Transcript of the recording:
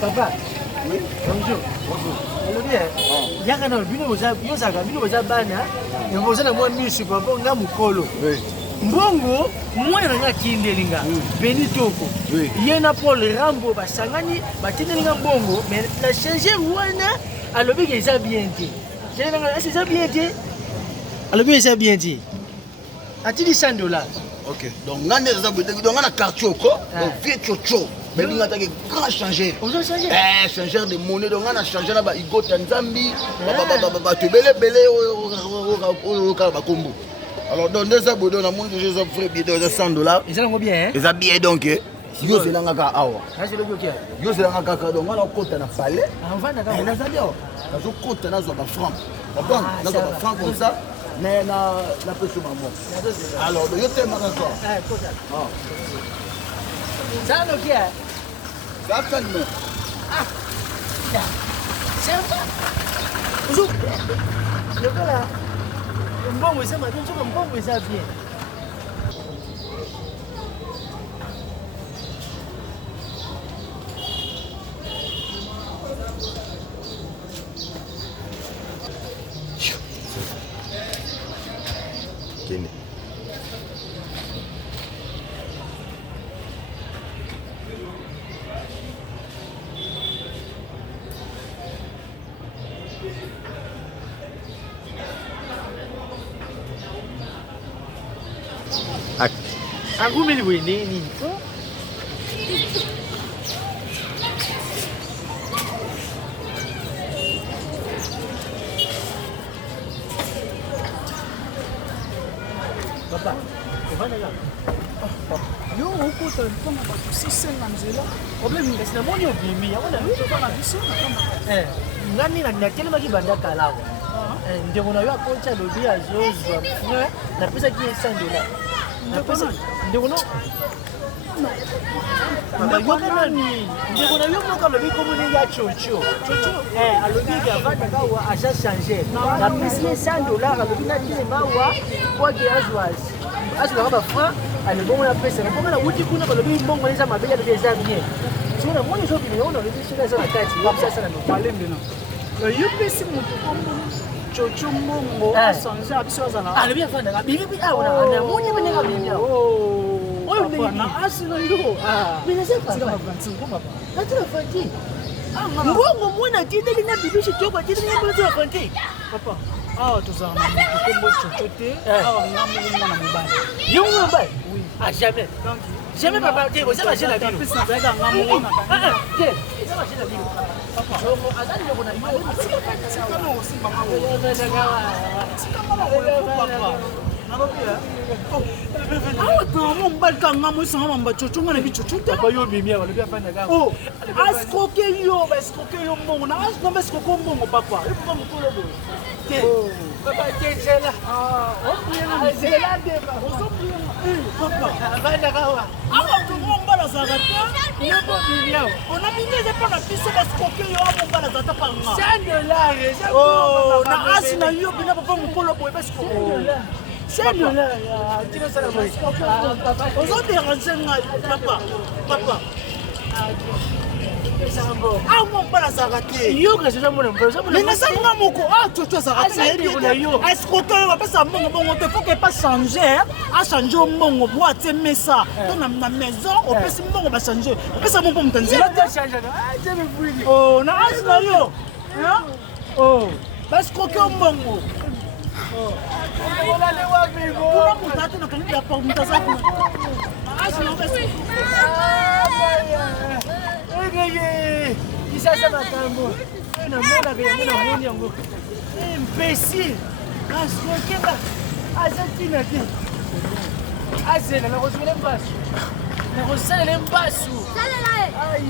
Papa, oui, bonjour. Bonjour. Alors bien, il y a quand même bino boza bana, et boza na moi misu papa nga mukolo. Oui. Mbongo mwana nga kindelinga. Beni toko. Oui. Yena Paul Rambo basangani batindelinga mbongo, mais la changer wana alobi que ça bien dit. C'est ça bien dit. Alobi ça bien dit. A-t-il $100? Ok. Donc ngane za bote donc ngana quartier ko, vieux chocho. Mais il y a un grand changeur. Vous avez changé? Changeur de monnaie. Donc, on a changé là-bas. Il go Tanzambie. Tu belé au Combo. Alors, dans des abonnés, on a monté des offres de $100. Ils ont bien, hein? Ils ont bien donc. Yo c'est là ngaka awa. C'est le OK. Yo c'est là ngaka donc on a côté na palais. On va d'accord. Et là ça bien. Là zo côté na zo ba franc. D'accord? Na zo ba franc comme ça. Mais na peu sur maman. Alors, yo t'es marrant quoi? Côté. Ah. Ça le OK. Ça calme. Ah. C'est sympa. Bonjour. Le gars là. Bon, ça m'a dit que bon, ça bien. Aku meli ni. Papa, uvana la. Yo huko tuna batusise na nzela. Problem ni sina moni obimi. Yaona Tuna biso na kama. ngani na ninatelema kibanda kalawa. Ndeko na yo akocha lobi azozwa. Na pesa ki $100. Na pesa ndeko no. Ndeko na yo moka lobi komuni ya chocho. Alobi ke avanda kawa aja changer. Na pesa $100 alobi na tile mawa kwa ki azwazi. Azwa ba franc, ale bongo na pesa. Na bongo na wuti kuna lobi bongo leza mabega de déjà bien. Tu vois moi je vais on lobi chika za kati. Comme ça na Parle maintenant. Yo pesi mutu kombo chocho mbongo changer abiso azala. Ah le bien fanda ka bibi ona na moni bene ka bibi. Oyo ndenge na asino yo. Mais c'est pas ça. Quand tu le fais mbongo mwana tindeli na bibi chitoko tindeli na mbongo tu fante. Papa. Ah tozana kombo chocho te. Ah ngamu mwana mobali. Yo mobali? Oui. Ah jamais. Jamais papa te vous savez la vie. Pesa zaida ngamu mwana. Te. Ça va chez la vie. Papa. Azali yo na mali. Kama usimba papa. Awa tamo mbali ka ngamu isanga mamba chocho ngana bi chocho ta. Papa yo bimia wala bia fanda ka. Oh, askoke yo mbongo na askoke askoke mbongo papa. Ipo mkolo bo. Te. Papa te jela. Jela de ba. Papa. Fanda ka wa. Awa tamo mbala zakate. Yebo bimia. On a mis pas la piste askoke yo mbala zakata panga. $100. Oh, na asina yo bina papa mkolo bo askoke. $100. Tu vas ça la voice. Aux papa. Ah, mon pas la zarate. Yo que je mon mais na sanga moko chocho zarate. Est-ce que va pas ça mon te faut que pas changer, a changer mon boîte mesa. Dans la maison, on peut se mon va changer. On peut ça mon pomme tanzila. Oh, na asina yo. Oh, parce que mon oh. Wala le wa bigo. Kuna mutatu na kanisa ya kwa mtazamo. Asi na pesa. Isa sana tambo. Na mbona kwa mwana mmoja yangu. Imbécile. Askokeba. Azatina ti. Azena na kozule mbasu. Na kozale mbasu. Sala la. Ai.